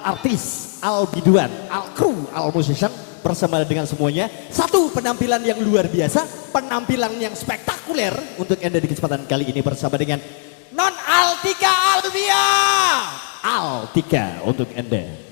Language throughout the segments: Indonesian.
Al Artis, Al Biduan, Al Kru, Al Musician bersama dengan semuanya. Satu penampilan yang luar biasa, penampilan yang spektakuler untuk Anda di kesempatan kali ini bersama dengan Non Altika Albia. Altika untuk Anda.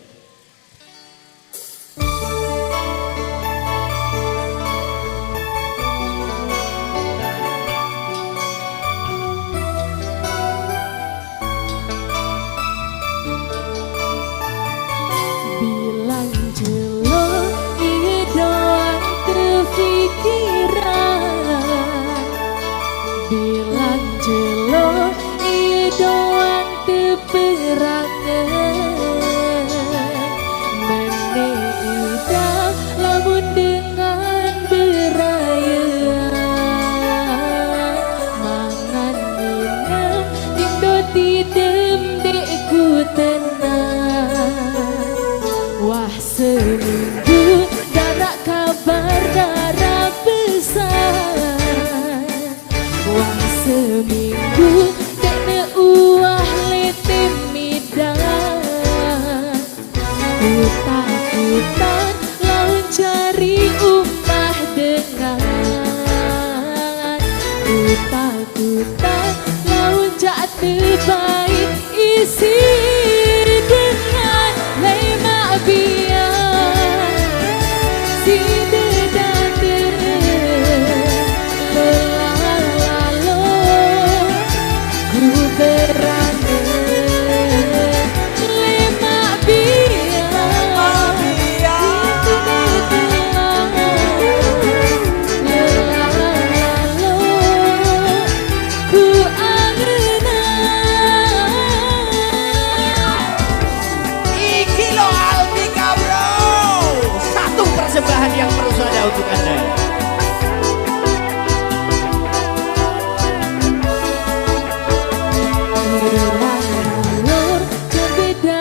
Yang perlu ada untuk Anda.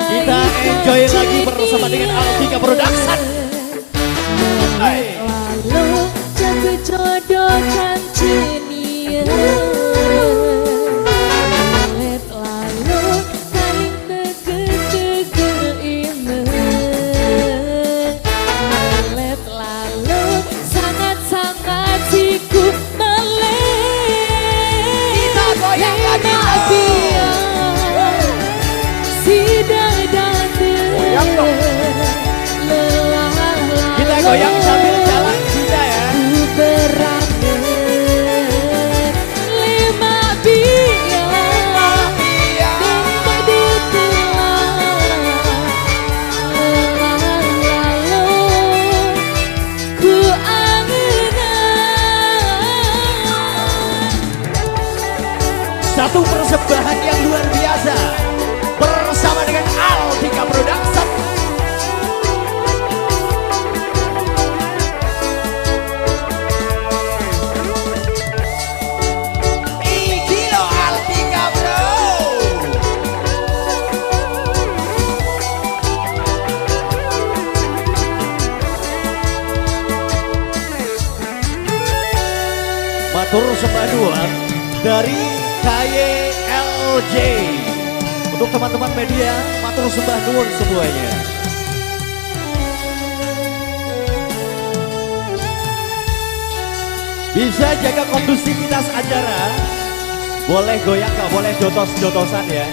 Kita enjoy lagi bersama dengan Altika Production. Goyang sambil jalan kita ya. Satu persembahan yang luar biasa bersama dengan Altika Production. Matur sembah nuwun dari KYLJ. Untuk teman-teman media, matur sembah nuwun semuanya. Bisa jaga kondusivitas acara. Boleh goyang, gak boleh jotos-jotosan ya.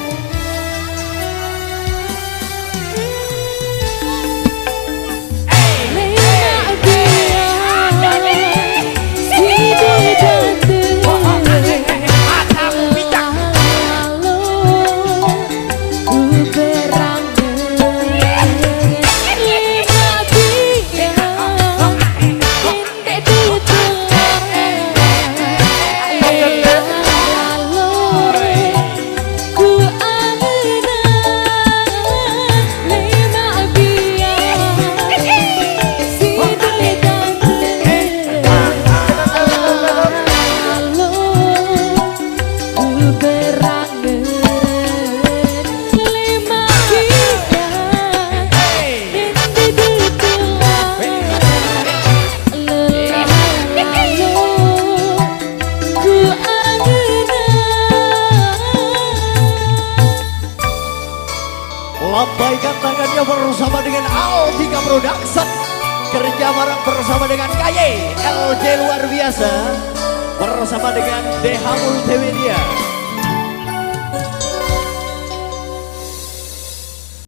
Ku Lambaikan tangannya bersama dengan Altika Production. Kerja bareng bersama dengan KY LJ luar biasa. Bersama dengan DH Multimedia.